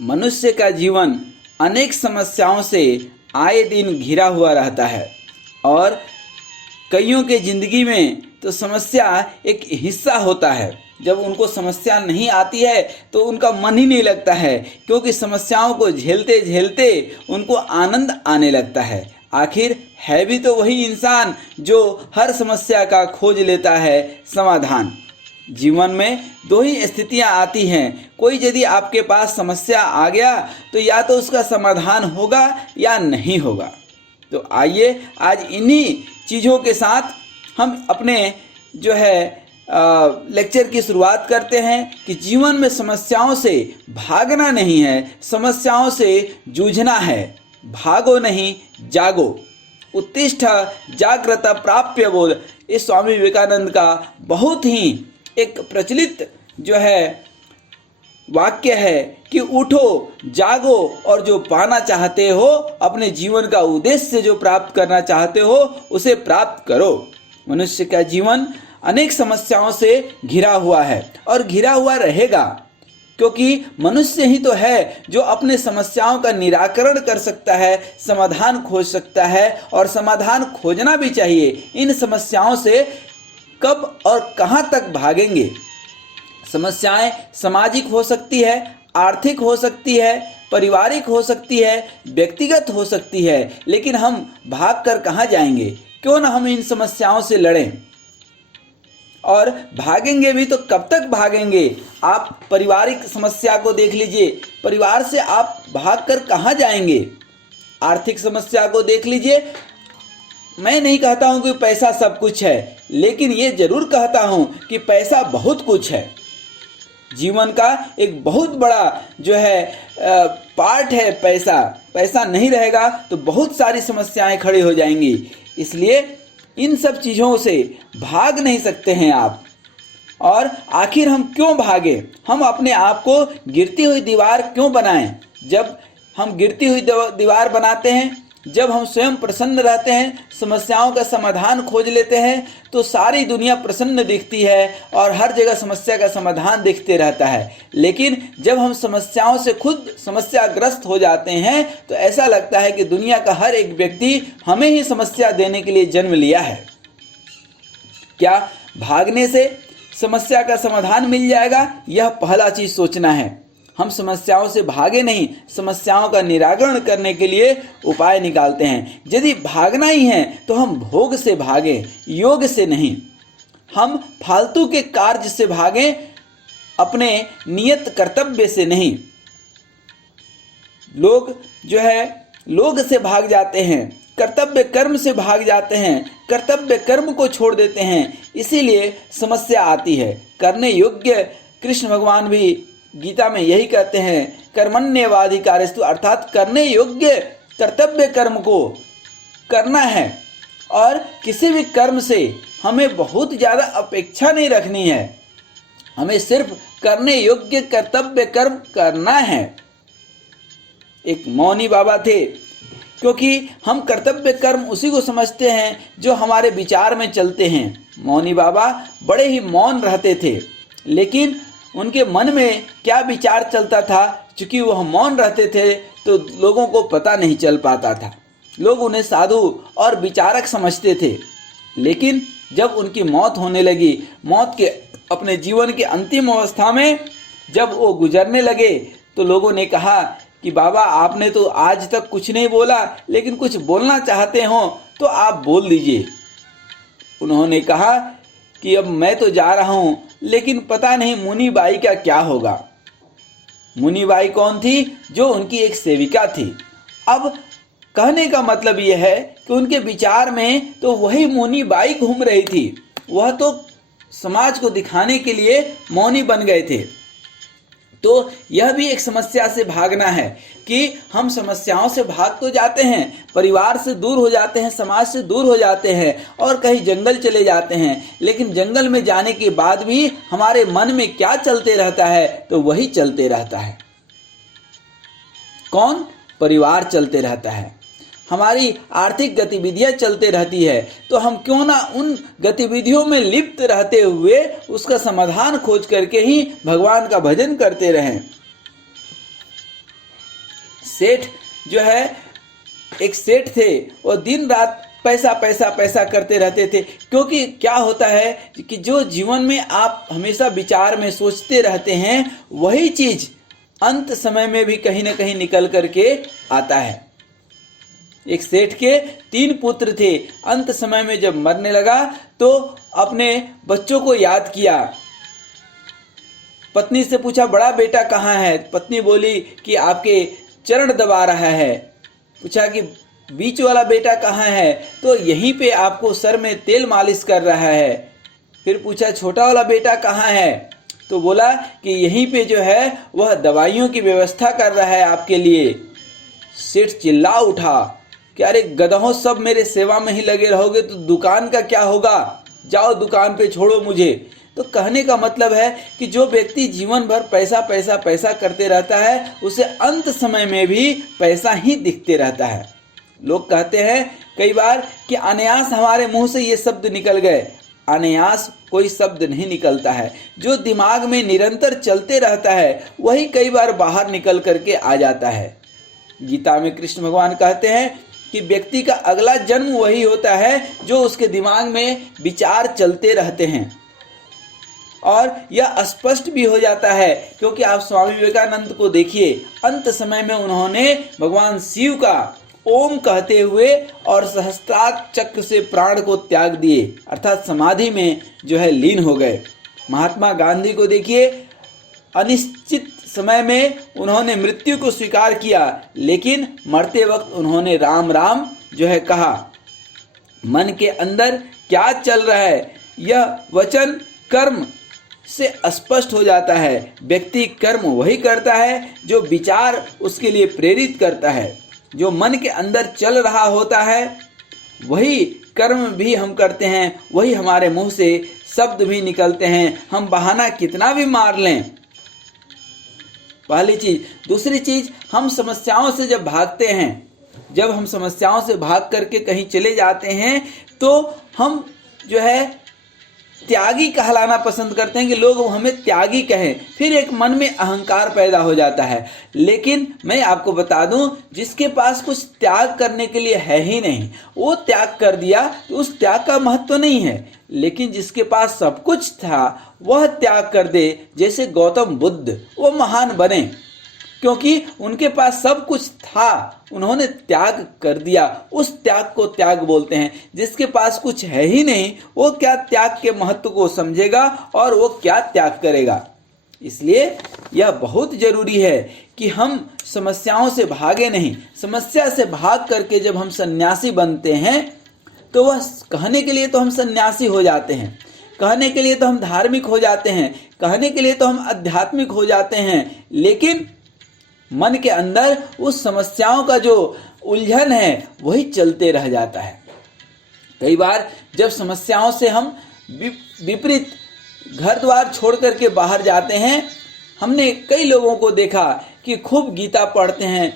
मनुष्य का जीवन अनेक समस्याओं से आए दिन घिरा हुआ रहता है और कईयों के जिंदगी में तो समस्या एक हिस्सा होता है। जब उनको समस्या नहीं आती है तो उनका मन ही नहीं लगता है, क्योंकि समस्याओं को झेलते झेलते उनको आनंद आने लगता है। आखिर है भी तो वही इंसान जो हर समस्या का खोज लेता है समाधान। जीवन में दो ही स्थितियां आती हैं, कोई यदि आपके पास समस्या आ गया तो या तो उसका समाधान होगा या नहीं होगा। तो आइए आज इन्हीं चीज़ों के साथ हम अपने जो है लेक्चर की शुरुआत करते हैं कि जीवन में समस्याओं से भागना नहीं है, समस्याओं से जूझना है। भागो नहीं जागो, उत्तिष्ठ जागृत प्राप्य बोध, इस स्वामी विवेकानंद का बहुत ही एक प्रचलित जो है वाक्य है कि उठो जागो और जो पाना चाहते हो, अपने जीवन का उद्देश्य जो प्राप्त करना चाहते हो उसे प्राप्त करो। मनुष्य का जीवन अनेक समस्याओं से घिरा हुआ है और घिरा हुआ रहेगा, क्योंकि मनुष्य ही तो है जो अपने समस्याओं का निराकरण कर सकता है, समाधान खोज सकता है और समाधान खोजना भी चाहिए। इन समस्याओं से कब और कहाँ तक भागेंगे? समस्याएं सामाजिक हो सकती है, आर्थिक हो सकती है, पारिवारिक हो सकती है, व्यक्तिगत हो सकती है, लेकिन हम भाग कर कहाँ जाएंगे? क्यों ना हम इन समस्याओं से लड़ें। और भागेंगे भी तो कब तक भागेंगे? आप पारिवारिक समस्या को देख लीजिए, परिवार से आप भागकर कहाँ जाएंगे? आर्थिक समस्या को देख लीजिए, मैं नहीं कहता हूँ कि पैसा सब कुछ है, लेकिन ये जरूर कहता हूँ कि पैसा बहुत कुछ है। जीवन का एक बहुत बड़ा जो है पार्ट है पैसा। पैसा नहीं रहेगा तो बहुत सारी समस्याएं खड़ी हो जाएंगी। इसलिए इन सब चीज़ों से भाग नहीं सकते हैं आप। और आखिर हम क्यों भागें? हम अपने आप को गिरती हुई दीवार क्यों बनाएं? जब हम गिरती हुई दीवार बनाते हैं, जब हम स्वयं प्रसन्न रहते हैं, समस्याओं का समाधान खोज लेते हैं, तो सारी दुनिया प्रसन्न दिखती है और हर जगह समस्या का समाधान दिखते रहता है। लेकिन जब हम समस्याओं से खुद समस्याग्रस्त हो जाते हैं तो ऐसा लगता है कि दुनिया का हर एक व्यक्ति हमें ही समस्या देने के लिए जन्म लिया है। क्या भागने से समस्या का समाधान मिल जाएगा? यह पहला चीज सोचना है। हम समस्याओं से भागे नहीं, समस्याओं का निराकरण करने के लिए उपाय निकालते हैं। यदि भागना ही है तो हम भोग से भागें, योग से नहीं। हम फालतू के कार्य से भागें, अपने नियत कर्तव्य से नहीं। लोग जो है लोग से भाग जाते हैं, कर्तव्य कर्म से भाग जाते हैं, कर्तव्य कर्म को छोड़ देते हैं, इसीलिए समस्या आती है। करने योग्य कृष्ण भगवान भी गीता में यही कहते हैं, कर्मण्येवाधिकारस्तु, अर्थात करने योग्य कर्तव्य कर्म को करना है। और किसी भी कर्म से हमें बहुत ज़्यादा अपेक्षा नहीं रखनी है, हमें सिर्फ करने योग्य कर्तव्य कर्म करना है। एक मौनी बाबा थे, क्योंकि हम कर्तव्य कर्म उसी को समझते हैं जो हमारे विचार में चलते हैं। मौनी बाबा बड़े ही मौन रहते थे, लेकिन उनके मन में क्या विचार चलता था, चूँकि वह मौन रहते थे तो लोगों को पता नहीं चल पाता था। लोग उन्हें साधु और विचारक समझते थे। लेकिन जब उनकी मौत होने लगी, मौत के अपने जीवन के अंतिम अवस्था में जब वो गुजरने लगे, तो लोगों ने कहा कि बाबा आपने तो आज तक कुछ नहीं बोला, लेकिन कुछ बोलना चाहते हो तो आप बोल दीजिए। उन्होंने कहा कि अब मैं तो जा रहा हूँ, लेकिन पता नहीं मुनीबाई का क्या होगा। मुनीबाई कौन थी? जो उनकी एक सेविका थी। अब कहने का मतलब यह है कि उनके विचार में तो वही मुनीबाई घूम रही थी। वह तो समाज को दिखाने के लिए मौनी बन गए थे। तो यह भी एक समस्या से भागना है कि हम समस्याओं से भाग तो जाते हैं, परिवार से दूर हो जाते हैं, समाज से दूर हो जाते हैं और कहीं जंगल चले जाते हैं, लेकिन जंगल में जाने के बाद भी हमारे मन में क्या चलते रहता है? तो वही चलते रहता है। कौन? परिवार चलते रहता है, हमारी आर्थिक गतिविधियां चलते रहती है। तो हम क्यों ना उन गतिविधियों में लिप्त रहते हुए उसका समाधान खोज करके ही भगवान का भजन करते रहें। सेठ जो है, एक सेठ थे, वो दिन रात पैसा पैसा पैसा करते रहते थे। क्योंकि क्या होता है कि जो जीवन में आप हमेशा विचार में सोचते रहते हैं, वही चीज अंत समय में भी कहीं ना कहीं निकल करके आता है। एक सेठ के 3 पुत्र थे। अंत समय में जब मरने लगा तो अपने बच्चों को याद किया। पत्नी से पूछा, बड़ा बेटा कहाँ है? पत्नी बोली कि आपके चरण दबा रहा है। पूछा कि बीच वाला बेटा कहाँ है? तो यहीं पे आपको सर में तेल मालिश कर रहा है। फिर पूछा, छोटा वाला बेटा कहाँ है? तो बोला कि यहीं पे जो है वह दवाइयों की व्यवस्था कर रहा है आपके लिए। सेठ चिल्ला उठा कि अरे गधों, सब मेरे सेवा में ही लगे रहोगे तो दुकान का क्या होगा? जाओ दुकान पे, छोड़ो मुझे। तो कहने का मतलब है कि जो व्यक्ति जीवन भर पैसा पैसा पैसा करते रहता है, उसे अंत समय में भी पैसा ही दिखते रहता है। लोग कहते हैं कई बार कि अनायास हमारे मुंह से ये शब्द निकल गए। अनायास कोई शब्द नहीं निकलता है। जो दिमाग में निरंतर चलते रहता है, वही कई बार बाहर निकल करके आ जाता है। गीता में कृष्ण भगवान कहते हैं कि व्यक्ति का अगला जन्म वही होता है जो उसके दिमाग में विचार चलते रहते हैं। और यह स्पष्ट भी हो जाता है, क्योंकि आप स्वामी विवेकानंद को देखिए, अंत समय में उन्होंने भगवान शिव का ओम कहते हुए और सहस्त्रार चक्र से प्राण को त्याग दिए, अर्थात समाधि में जो है लीन हो गए। महात्मा गांधी को देखिए, अनिश्चित समय में उन्होंने मृत्यु को स्वीकार किया, लेकिन मरते वक्त उन्होंने राम राम जो है कहा। मन के अंदर क्या चल रहा है, यह वचन कर्म से स्पष्ट हो जाता है। व्यक्ति कर्म वही करता है जो विचार उसके लिए प्रेरित करता है। जो मन के अंदर चल रहा होता है, वही कर्म भी हम करते हैं, वही हमारे मुंह से शब्द भी निकलते हैं, हम बहाना कितना भी मार लें। पहली चीज। दूसरी चीज, हम समस्याओं से जब भागते हैं, जब हम समस्याओं से भाग करके कहीं चले जाते हैं, तो हम जो है त्यागी कहलाना पसंद करते हैं कि लोग हमें त्यागी कहें। फिर एक मन में अहंकार पैदा हो जाता है। लेकिन मैं आपको बता दूं, जिसके पास कुछ त्याग करने के लिए है ही नहीं, वो त्याग कर दिया तो उस त्याग का महत्व नहीं है। लेकिन जिसके पास सब कुछ था, वह त्याग कर दे, जैसे गौतम बुद्ध, वो महान बने क्योंकि उनके पास सब कुछ था, उन्होंने त्याग कर दिया। उस त्याग को त्याग बोलते हैं। जिसके पास कुछ है ही नहीं, वो क्या त्याग के महत्व को समझेगा और वो क्या त्याग करेगा। इसलिए यह बहुत जरूरी है कि हम समस्याओं से भागे नहीं। समस्या से भाग करके जब हम सन्यासी बनते हैं, तो वह कहने के लिए तो हम सन्यासी हो जाते हैं, कहने के लिए तो हम धार्मिक हो जाते हैं, कहने के लिए तो हम आध्यात्मिक हो जाते हैं, लेकिन मन के अंदर उस समस्याओं का जो उलझन है वही चलते रह जाता है। कई बार जब समस्याओं से हम विपरीत घर द्वार छोड़ करके बाहर जाते हैं, हमने कई लोगों को देखा कि खूब गीता पढ़ते हैं,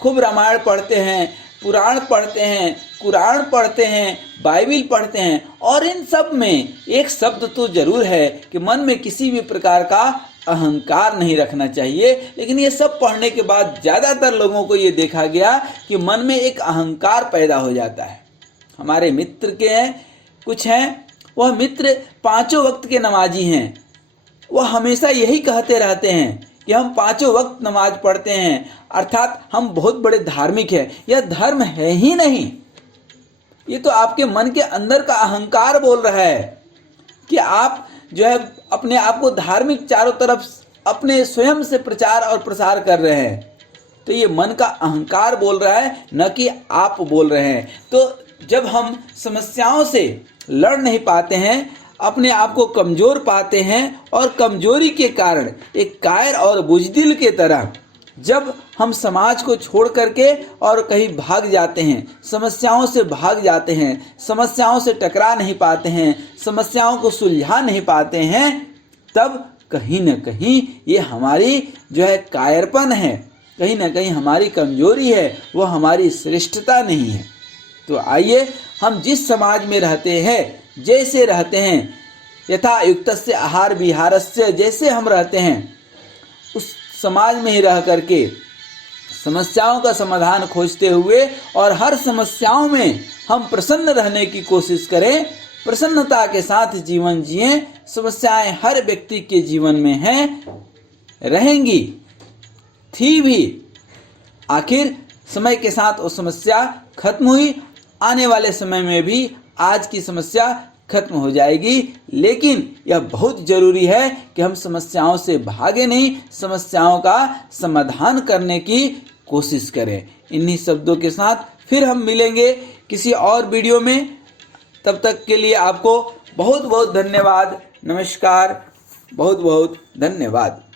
खूब रामायण पढ़ते हैं, पुराण पढ़ते हैं, कुरान पढ़ते हैं, बाइबिल पढ़ते हैं, और इन सब में एक शब्द तो जरूर है कि मन में किसी भी प्रकार का अहंकार नहीं रखना चाहिए। लेकिन ये सब पढ़ने के बाद ज़्यादातर लोगों को ये देखा गया कि मन में एक अहंकार पैदा हो जाता है। हमारे मित्र के हैं, कुछ हैं, वह मित्र 5 वक्त के नमाजी हैं। वह हमेशा यही कहते रहते हैं कि हम 5 वक्त नमाज पढ़ते हैं, अर्थात हम बहुत बड़े धार्मिक हैं। यह धर्म है ही नहीं, ये तो आपके मन के अंदर का अहंकार बोल रहा है कि आप जो है अपने आप को धार्मिक चारों तरफ अपने स्वयं से प्रचार और प्रसार कर रहे हैं। तो ये मन का अहंकार बोल रहा है, न कि आप बोल रहे हैं। तो जब हम समस्याओं से लड़ नहीं पाते हैं, अपने आप को कमजोर पाते हैं, और कमजोरी के कारण एक कायर और बुजदिल के तरह जब हम समाज को छोड़ करके और कहीं भाग जाते हैं, समस्याओं से भाग जाते हैं, समस्याओं से टकरा नहीं पाते हैं, समस्याओं को सुलझा नहीं पाते हैं, तब कहीं न कहीं ये हमारी जो है कायरपन है, कहीं न कहीं हमारी कमजोरी है, वो हमारी श्रेष्ठता नहीं है। तो आइए हम जिस समाज में रहते हैं, जैसे रहते हैं, यथा युक्तस्य आहार विहारस्य, जैसे हम रहते हैं उस समाज में ही रह करके समस्याओं का समाधान खोजते हुए और हर समस्याओं में हम प्रसन्न रहने की कोशिश करें, प्रसन्नता के साथ जीवन जिएं। समस्याएं हर व्यक्ति के जीवन में हैं, रहेंगी, थी भी। आखिर समय के साथ वो समस्या खत्म हुई, आने वाले समय में भी आज की समस्या खत्म हो जाएगी। लेकिन यह बहुत जरूरी है कि हम समस्याओं से भागे नहीं, समस्याओं का समाधान करने की कोशिश करें। इन्हीं शब्दों के साथ फिर हम मिलेंगे किसी और वीडियो में। तब तक के लिए आपको बहुत बहुत धन्यवाद। नमस्कार, बहुत बहुत धन्यवाद।